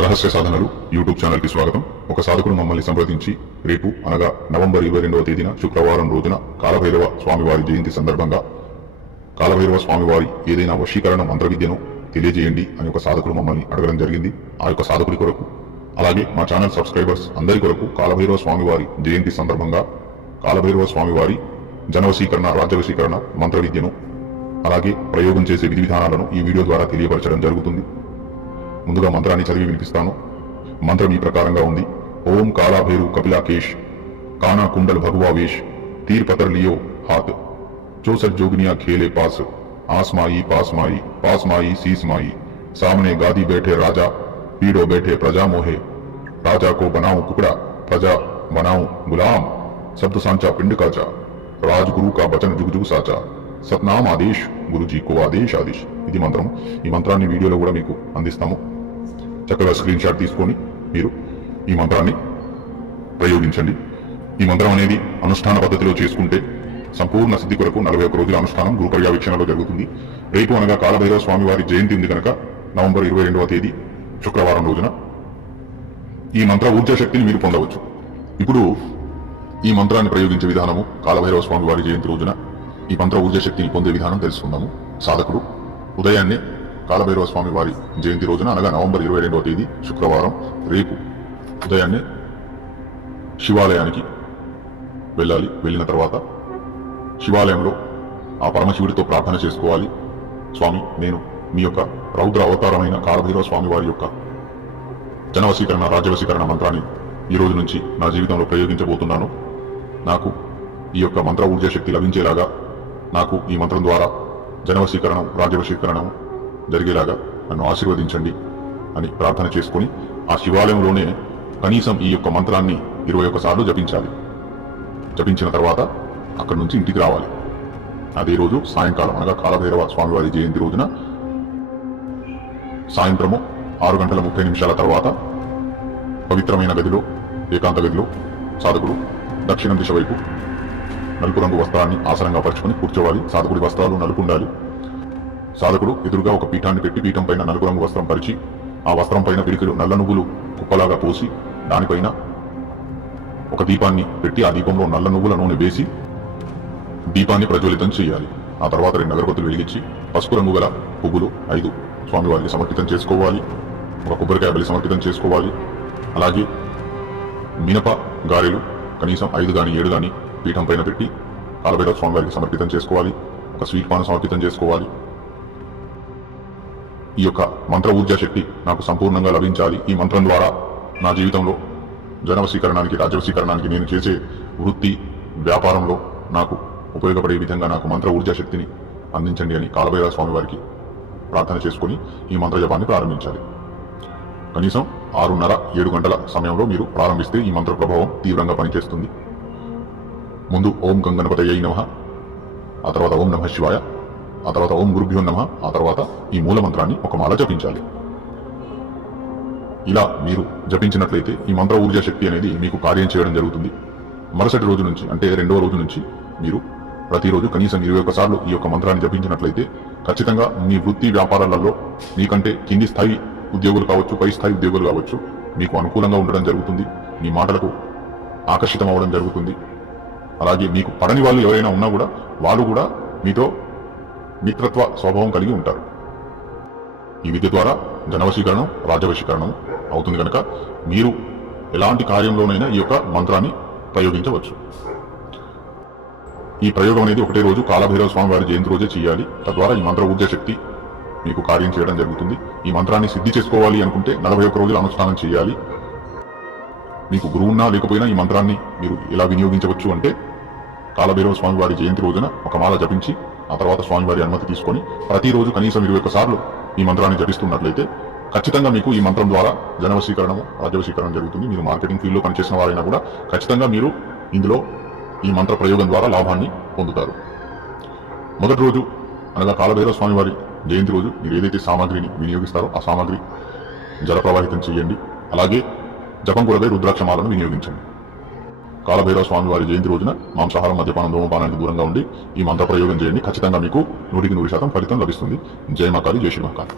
రహస్య సాధనలు YouTube channel కి స్వాగతం. ఒక సాధకుడు మమ్మల్ని సంప్రదించి రేపు అనగా నవంబర్ 22వ తేదీన శుక్రవారం రోజున కాలభైరవ స్వామివారి జయంతి సందర్భంగా కాలభైరవ స్వామివారి ఏదైనా వశీకరణ మంత్ర విద్యను తెలియజేయండి అని ఒక సాధకుడు మమ్మల్ని అడగడం జరిగింది. ఆ యొక్క సాధకుడి కొరకు అలాగే మా ఛానల్ సబ్స్క్రైబర్స్ అందరి కొరకు కాలభైరవ స్వామివారి జయంతి సందర్భంగా కాలభైరవ స్వామివారి జనవశీకరణ రాజ్యవశీకరణ మంత్ర విద్యను అలాగే ప్రయోగం చేసే విధి విధానాలను ఈ వీడియో ద్వారా తెలియపరచడం జరుగుతుంది. ముందుగా మంత్రాన్ని చదివి వినిపిస్తాను. మంత్రం ఈ ప్రకారంగా ఉంది. ఓం కాలాభైరు కపిలాకేష్ काना कुंडल भगवावेश तीर पतर लियो हाथ चौसठ जोगनिया खेले पास आसमाई पासमाई शीसमाई सामने गादी बैठे राजा पीड़ो बैठे प्रजा मोहे राजा को बनाऊं कुकड़ा प्रजा बनाऊं गुलाम शब्द सांचा पिंड का चा राजगुरु का वचन जुग जुग साचा सतनाम आदेश गुरुजी को आदेश आदेश ఇది మంత్రం. ఈ మంత్రాన్ని వీడియోలో కూడా మీకు అందిస్తాము. చక్కగా స్క్రీన్ షాట్ తీసుకొని మీరు ఈ మంత్రాన్ని ప్రయోగించండి. ఈ మంత్రం అనేది అనుష్ఠాన పద్ధతిలో చేసుకుంటే సంపూర్ణ సిద్ధి కొరకు 41 రోజుల అనుష్ఠానం గురు పర్యవేక్షణలో జరుగుతుంది. రేపు అనగా కాలభైరవ స్వామి వారి జయంతి ఉంది కనుక నవంబర్ 22వ తేదీ శుక్రవారం రోజున ఈ మంత్ర ఊర్జా శక్తిని మీరు పొందవచ్చు. ఇప్పుడు ఈ మంత్రాన్ని ప్రయోగించే విధానము కాలభైరవ స్వామి వారి జయంతి రోజున ఈ మంత్ర ఊర్జా శక్తిని పొందే విధానం తెలుసుకుందాము. సాధకుడు ఉదయాన్నే కాలభైరవ స్వామి వారి జయంతి రోజున అనగా నవంబర్ 22వ తేదీ శుక్రవారం రేపు ఉదయాన్నే శివాలయానికి వెళ్ళాలి. వెళ్ళిన తర్వాత శివాలయంలో ఆ పరమశివుడితో ప్రార్థన చేసుకోవాలి. స్వామి, నేను మీ యొక్క రౌద్ర అవతారమైన కాలభైరవ స్వామి వారి యొక్క జనవశీకరణ రాజ్యవశీకరణ మంత్రాన్ని ఈ రోజు నుంచి నా జీవితంలో ప్రయోగించబోతున్నాను. నాకు ఈ యొక్క మంత్ర ఊర్జా శక్తి లభించేలాగా నాకు ఈ మంత్రం ద్వారా జనవశీకరణం రాజ్యవశీకరణం జరిగేలాగా నన్ను ఆశీర్వదించండి అని ప్రార్థన చేసుకుని ఆ శివాలయంలోనే కనీసం ఈ యొక్క మంత్రాన్ని 21 సార్లు జపించాలి. జపించిన తర్వాత అక్కడి నుంచి ఇంటికి రావాలి. అదే రోజు సాయంకాలం అనగా కాలభైరవ స్వామివారి జయంతి రోజున సాయంత్రము 6:30 తర్వాత పవిత్రమైన గదిలో ఏకాంత గదిలో సాధకుడు దక్షిణం దిశ వైపు నలుపు రంగు వస్త్రాన్ని ఆసనంగా పరుచుకొని కూర్చోవాలి. సాధకుడి వస్త్రాలు నలుపు ఉండాలి. సాధకుడు ఎదురుగా ఒక పీఠాన్ని పెట్టి పీఠం పైన నలుపు రంగు వస్త్రం పరిచి ఆ వస్త్రం పైన పిడికిలు నల్ల నువ్వులు కుప్పలాగా పోసి దానిపైన ఒక దీపాన్ని పెట్టి ఆ దీపంలో నల్ల నువ్వుల నూనె వేసి దీపాన్ని ప్రజ్వలితం చేయాలి. ఆ తర్వాత 2 అగరబత్తులు వెలిగించి పసుపు రంగు గల పువ్వులు 5 స్వామివారికి సమర్పితం చేసుకోవాలి. ఒక కొబ్బరికాయ బలి సమర్పితం చేసుకోవాలి. అలాగే మినప గారెలు కనీసం 5 గాని 7 గాని పీఠం పైన పెట్టి కాలభైరవ స్వామివారికి సమర్పితం చేసుకోవాలి. ఒక స్వీట్ పాన్ సమర్పితం చేసుకోవాలి. ఈ యొక్క మంత్ర ఊర్జా శక్తి నాకు సంపూర్ణంగా లభించాలి. ఈ మంత్రం ద్వారా నా జీవితంలో జనవశీకరణానికి రాజ్యవశీకరణానికి నేను చేసే వృత్తి వ్యాపారంలో నాకు ఉపయోగపడే విధంగా నాకు మంత్ర ఊర్జా శక్తిని అందించండి అని కాలభైరవ స్వామి వారికి ప్రార్థన చేసుకుని ఈ మంత్ర జపాన్ని ప్రారంభించాలి. కనీసం 6:30-7 గంటల సమయంలో మీరు ప్రారంభిస్తే ఈ మంత్ర ప్రభావం తీవ్రంగా పనిచేస్తుంది. ముందు ఓం గంగణపతయై నమః, ఆ తర్వాత ఓం నమః శివాయ, ఆ తర్వాత ఓం గురుభ్యో నమః, ఆ తర్వాత ఈ మూల మంత్రాన్ని ఒక మాల జపించాలి. ఇలా మీరు జపించినట్లయితే ఈ మంత్ర ఊర్జా శక్తి అనేది మీకు కార్యం చేయడం జరుగుతుంది. మరుసటి రోజు నుంచి అంటే 2వ రోజు నుంచి మీరు ప్రతిరోజు కనీసం 21 సార్లు ఈ యొక్క మంత్రాన్ని జపించినట్లయితే ఖచ్చితంగా మీ వృత్తి వ్యాపారాలలో మీకంటే కింది స్థాయి ఉద్యోగులు కావచ్చు, పై స్థాయి ఉద్యోగులు కావచ్చు, మీకు అనుకూలంగా ఉండడం జరుగుతుంది. మీ మాటలకు ఆకర్షితం అవ్వడం జరుగుతుంది. అలాగే మీకు పడని వాళ్ళు ఎవరైనా ఉన్నా కూడా వాళ్ళు కూడా మీతో మిత్రత్వ స్వభావం కలిగి ఉంటారు. ఈ విద్య ద్వారా జనవశీకరణం రాజ్యవశీకరణం అవుతుంది కనుక మీరు ఎలాంటి కార్యంలోనైనా ఈ యొక్క మంత్రాన్ని ప్రయోగించవచ్చు. ఈ ప్రయోగం అనేది ఒకటే రోజు కాలభైరవ స్వామి వారి జయంతి రోజే చేయాలి. తద్వారా ఈ మంత్ర ఊర్జా శక్తి మీకు కార్యం చేయడం జరుగుతుంది. ఈ మంత్రాన్ని సిద్ధి చేసుకోవాలి అనుకుంటే 41 రోజులు అనుష్ఠానం చేయాలి. మీకు గురువు ఉన్నా లేకపోయినా ఈ మంత్రాన్ని మీరు ఎలా వినియోగించవచ్చు అంటే కాలభైరవ స్వామి వారి జయంతి రోజున ఒక మాల జపించి ఆ తర్వాత స్వామివారి అనుమతి తీసుకొని ప్రతిరోజు కనీసం 21 సార్లు ఈ మంత్రాన్ని జపిస్తున్నట్లయితే ఖచ్చితంగా మీకు ఈ మంత్రం ద్వారా జనవశీకరణము రాజ్యవశీకరణం జరుగుతుంది. మీరు మార్కెటింగ్ ఫీల్డ్లో పనిచేసిన వారైనా కూడా ఖచ్చితంగా మీరు ఇందులో ఈ మంత్ర ప్రయోగం ద్వారా లాభాన్ని పొందుతారు. మొదటి రోజు అనగా కాలభైరవ స్వామి వారి జయంతి రోజు మీరు ఏదైతే సామాగ్రిని వినియోగిస్తారో ఆ సామాగ్రి జల ప్రవాహితం చేయండి. అలాగే జపం కొరకై రుద్రాక్షమాలను వినియోగించండి. కాలభైరవ స్వామి వారి జయంతి రోజున మాంసాహారం మద్యపానం ధూమపానానికి దూరంగా ఉండి ఈ మంత్ర ప్రయోగం చేయండి. ఖచ్చితంగా మీకు 100% ఫలితం లభిస్తుంది. జై మహాకాళి, జై శ్రీ మహాకాళి.